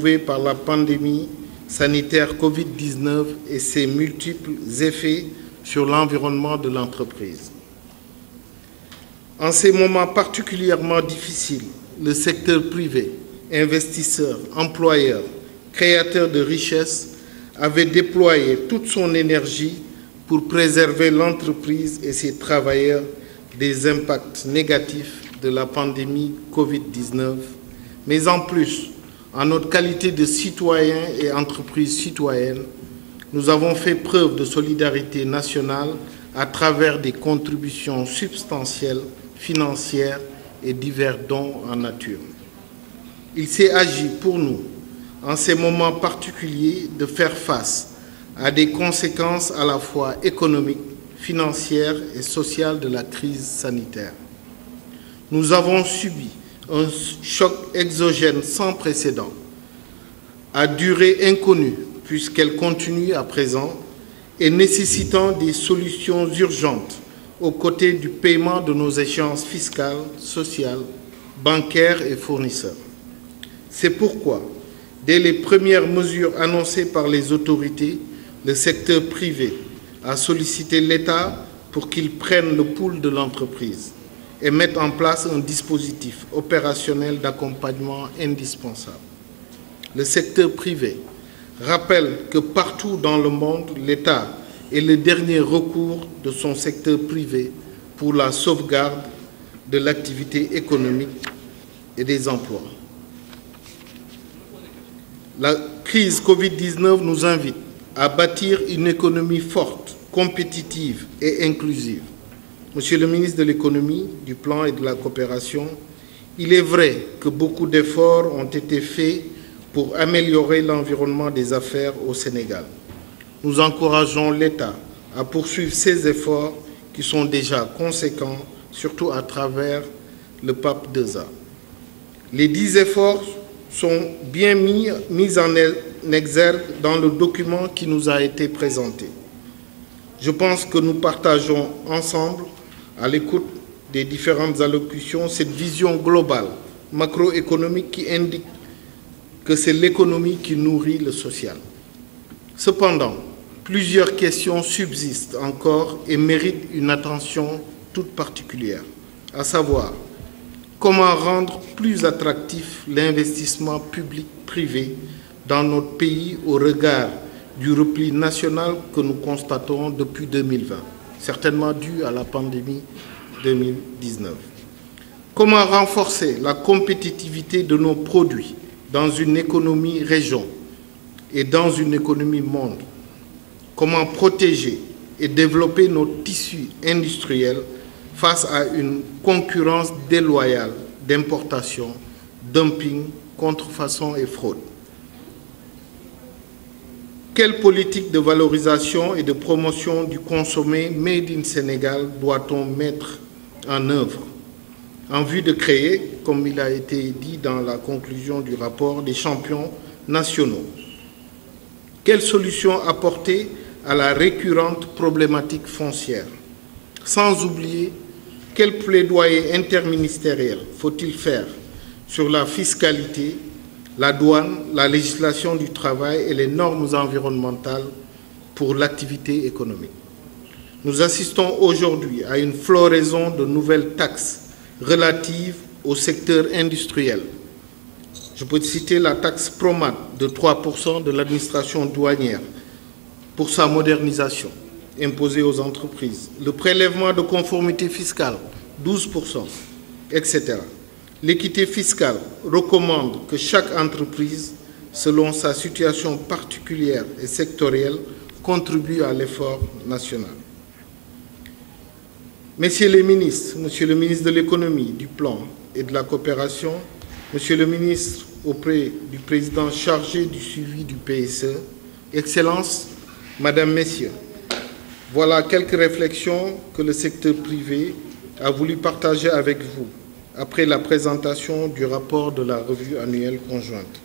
éprouvée par la pandémie sanitaire Covid-19 et ses multiples effets sur l'environnement de l'entreprise. En ces moments particulièrement difficiles, le secteur privé, investisseur, employeur, créateur de richesses, avait déployé toute son énergie pour préserver l'entreprise et ses travailleurs des impacts négatifs de la pandémie Covid-19, mais en plus, en notre qualité de citoyens et entreprises citoyennes, nous avons fait preuve de solidarité nationale à travers des contributions substantielles, financières et divers dons en nature. Il s'est agi pour nous, en ces moments particuliers, de faire face à des conséquences à la fois économiques, financières et sociales de la crise sanitaire. Nous avons subi un choc exogène sans précédent, à durée inconnue, puisqu'elle continue à présent, et nécessitant des solutions urgentes aux côtés du paiement de nos échéances fiscales, sociales, bancaires et fournisseurs. C'est pourquoi, dès les premières mesures annoncées par les autorités, le secteur privé a sollicité l'État pour qu'il prenne le pouls de l'entreprise et mette en place un dispositif opérationnel d'accompagnement indispensable. Le secteur privé rappelle que partout dans le monde, l'État est le dernier recours de son secteur privé pour la sauvegarde de l'activité économique et des emplois. La crise Covid-19 nous invite à bâtir une économie forte, compétitive et inclusive. Monsieur le ministre de l'Économie, du Plan et de la Coopération, il est vrai que beaucoup d'efforts ont été faits pour améliorer l'environnement des affaires au Sénégal. Nous encourageons l'État à poursuivre ces efforts qui sont déjà conséquents, surtout à travers le PAP 2A. Les 10 efforts sont bien mis en exergue dans le document qui nous a été présenté. Je pense que nous partageons ensemble, à l'écoute des différentes allocutions, cette vision globale, macroéconomique qui indique que c'est l'économie qui nourrit le social. Cependant, plusieurs questions subsistent encore et méritent une attention toute particulière, à savoir comment rendre plus attractif l'investissement public-privé dans notre pays au regard du repli national que nous constatons depuis 2020, certainement dû à la pandémie 2019. Comment renforcer la compétitivité de nos produits dans une économie région et dans une économie monde? Comment protéger et développer nos tissus industriels face à une concurrence déloyale d'importation, dumping, contrefaçon et fraude? Quelle politique de valorisation et de promotion du consommé Made in Sénégal doit-on mettre en œuvre en vue de créer, comme il a été dit dans la conclusion du rapport, des champions nationaux? Quelles solutions apporter à la récurrente problématique foncière? Sans oublier, quel plaidoyer interministériel faut-il faire sur la fiscalité, la douane, la législation du travail et les normes environnementales pour l'activité économique? Nous assistons aujourd'hui à une floraison de nouvelles taxes relatives au secteur industriel. Je peux citer la taxe Promat de 3% de l'administration douanière pour sa modernisation imposée aux entreprises, le prélèvement de conformité fiscale 12%, etc. L'équité fiscale recommande que chaque entreprise, selon sa situation particulière et sectorielle, contribue à l'effort national. Messieurs les ministres, Monsieur le ministre de l'Économie, du Plan et de la Coopération, Monsieur le ministre auprès du président chargé du suivi du PSE, Excellences, Madame, Messieurs, voilà quelques réflexions que le secteur privé a voulu partager avec vous après la présentation du rapport de la revue annuelle conjointe.